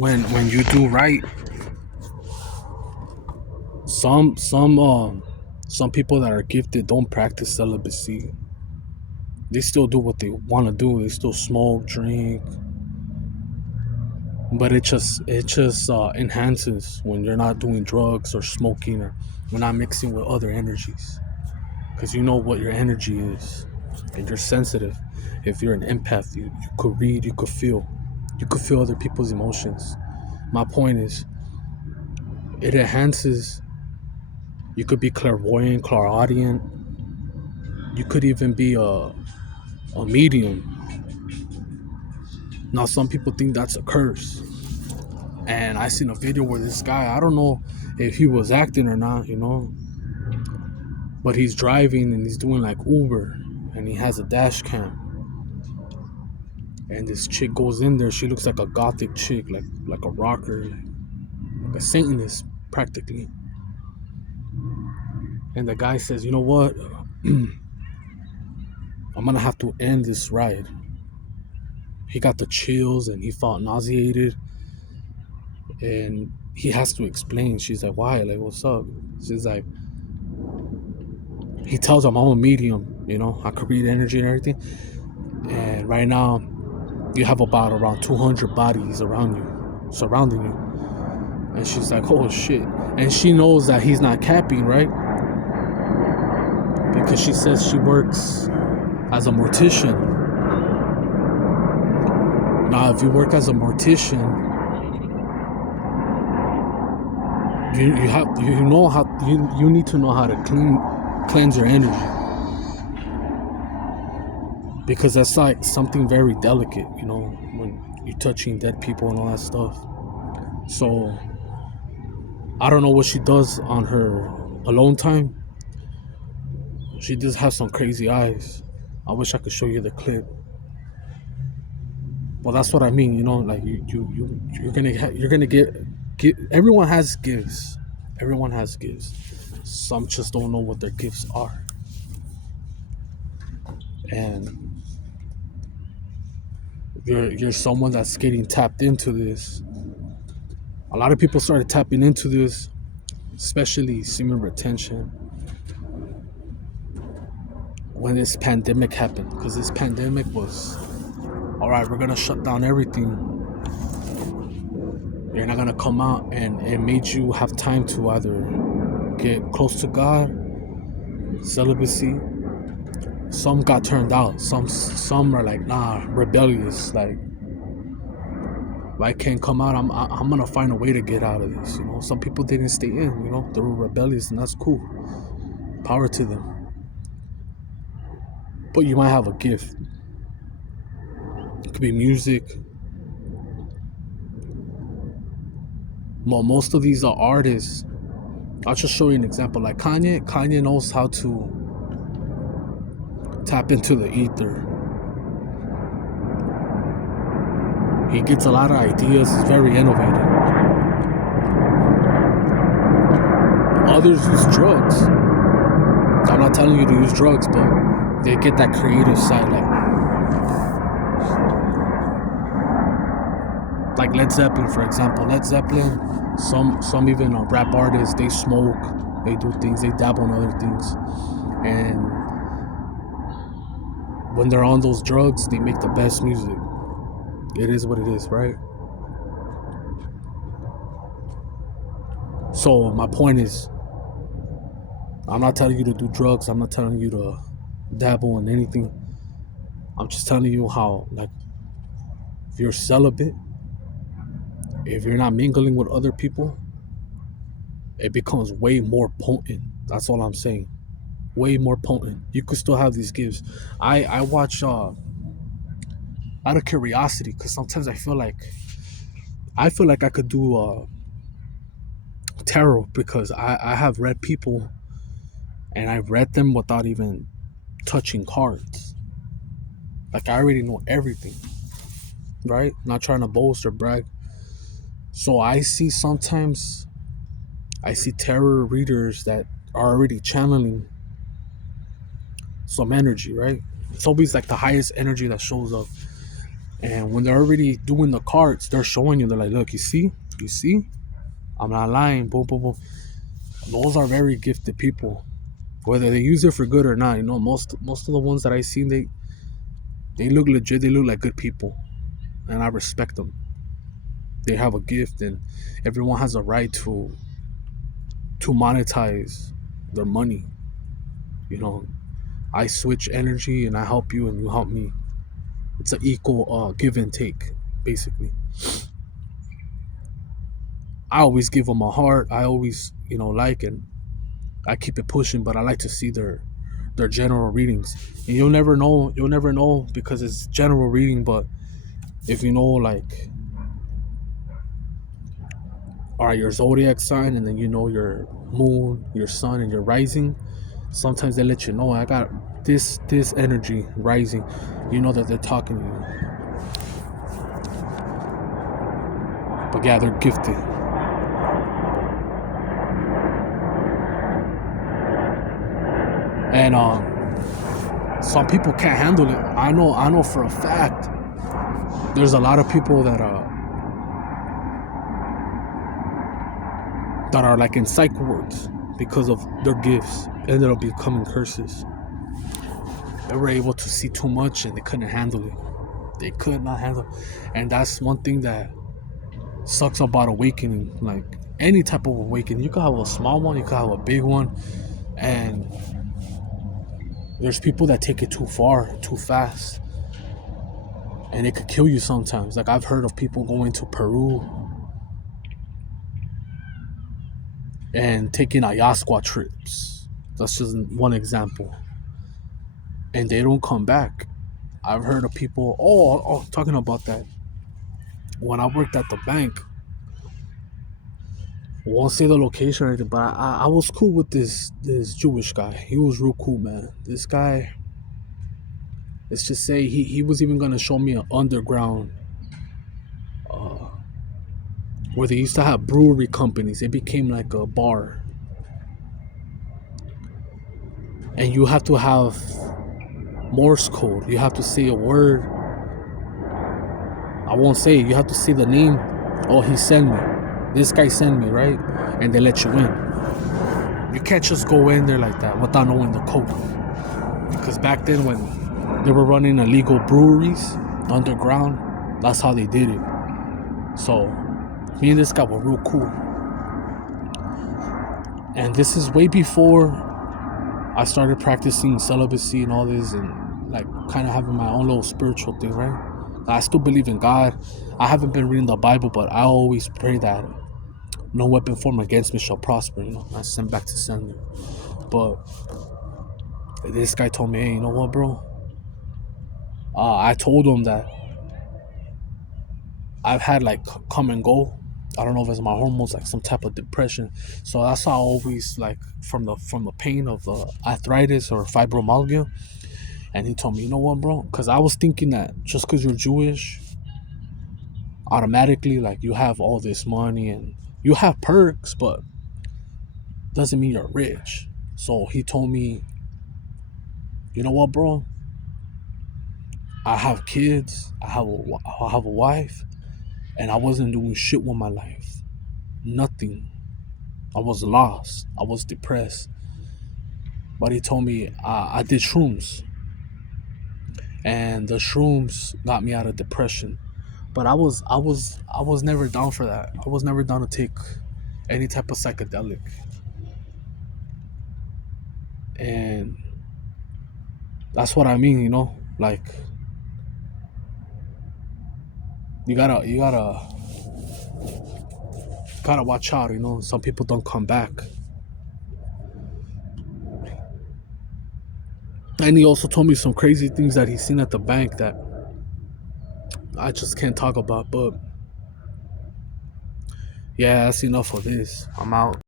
when you do right, some people that are gifted don't practice celibacy. They still do what they want to do. They still smoke, drink, but it just enhances when you're not doing drugs or smoking, or you're not mixing with other energies, because you know what your energy is, and you're sensitive. If you're an empath, you could read, you could feel other people's emotions. My point is, it enhances. You could be clairvoyant, clairaudient. You could even be a medium. Now, some people think that's a curse. And I seen a video where this guy, I don't know if he was acting or not, but he's driving and he's doing like Uber, and he has a dash cam. And this chick goes in there. She looks like a gothic chick, like a rocker, like a Satanist practically. And the guy says, "You know what? I'm gonna have to end this ride." He got the chills and he felt nauseated, and he has to explain. She's like, "Why? Like, what's up?" She's like, he tells him, "I'm a medium. I could read energy and everything. And right now, you have about around 200 bodies around you, surrounding you." And she's like, "Oh shit!" And she knows that he's not capping, right? Because she says she works as a mortician. Now, if you work as a mortician, you need to know how to cleanse your energy, because that's like something very delicate, when you're touching dead people and all that stuff. So I don't know what she does on her alone time. She does have some crazy eyes. I wish I could show you the clip. Well, that's what I mean. Like you're gonna get. Everyone has gifts. Everyone has gifts. Some just don't know what their gifts are. And you're someone that's getting tapped into this. A lot of people started tapping into this, especially semen retention, when this pandemic happened. Because this pandemic was, all right, we're gonna shut down everything. You're not gonna come out, and it made you have time to either get close to God, celibacy. Some got turned out. Some are like, nah, rebellious. Like, if I can't come out, I'm gonna find a way to get out of this. Some people didn't stay in. They were rebellious, and that's cool. Power to them. But you might have a gift. It could be music. Well, most of these are artists. I'll just show you an example. Like Kanye. Kanye knows how to tap into the ether. He gets a lot of ideas. He's very innovative. Others use drugs. I'm not telling you to use drugs, but they get that creative side, like Led Zeppelin, for example. Led Zeppelin, some even rap artists, they smoke, they do things, they dabble in other things, and when they're on those drugs, they make the best music. It is what it is, right? So my point is, I'm not telling you to do drugs. I'm not telling you to dabble in anything. I'm just telling you how, like, if you're celibate, if you're not mingling with other people, it becomes way more potent. That's all I'm saying. Way more potent. You could still have these gifts. I watch out of curiosity, because sometimes I feel like I could do tarot, because I have read people, and I've read them without even touching cards. Like, I already know everything, right? Not trying to boast or brag. So I see tarot readers that are already channeling some energy, right? It's always like the highest energy that shows up. And when they're already doing the cards, they're showing you. They're like, look, you see, I'm not lying. Boom, boom, boom. Those are very gifted people, whether they use it for good or not. You know, most of the ones that I seen, they look legit. They look like good people, and I respect them. They have a gift, and everyone has a right to monetize their money. You know, I switch energy, and I help you, and you help me. It's an equal give and take, basically. I always give them a heart. I always, like, and I keep it pushing, but I like to see their general readings. And you'll never know because it's general reading, but if you know, like, all right, your zodiac sign, and then you know your moon, your sun, and your rising, sometimes they let you know I got this energy rising. You know that they're talking to you. But yeah, they're gifted. And some people can't handle it. I know for a fact there's a lot of people that are like in psych wards because of their gifts ended up becoming curses. They were able to see too much and they couldn't handle it. They could not handle it. And that's one thing that sucks about awakening. Like any type of awakening, you could have a small one, you could have a big one, and there's people that take it too far, too fast, and it could kill you sometimes. Like I've heard of people going to Peru and taking ayahuasca trips. That's just one example. And they don't come back. I've heard of people, talking about that. When I worked at the bank, won't say the location or anything, but I was cool with this Jewish guy. He was real cool, man. This guy, let's just say he was even gonna show me an underground where they used to have brewery companies. It became like a bar. And you have to have Morse code. You have to say a word. I won't say it. You have to say the name. Oh, he sent me. This guy sent me, right? And they let you in. You can't just go in there like that without knowing the code. Because back then when they were running illegal breweries underground, that's how they did it. So me and this guy were real cool. And this is way before I started practicing celibacy and all this, and like kind of having my own little spiritual thing, right? I still believe in God. I haven't been reading the Bible, but I always pray that no weapon formed against me shall prosper. I send back to sender. But this guy told me, hey, you know what, bro? I told him that I've had like come and go. I don't know if it's my hormones, like some type of depression. So that's how I always like from the pain of arthritis or fibromyalgia. And he told me, you know what, bro? Because I was thinking that just because you're Jewish, automatically like you have all this money and you have perks, but doesn't mean you're rich. So he told me, you know what, bro? I have kids. I have a wife, and I wasn't doing shit with my life. Nothing. I was lost. I was depressed. But he told me I did shrooms, and the shrooms got me out of depression. But I was never down for that. I was never down to take any type of psychedelic. And that's what I mean, like you gotta watch out, some people don't come back. And he also told me some crazy things that he's seen at the bank that I just can't talk about. But yeah, that's enough of this. I'm out.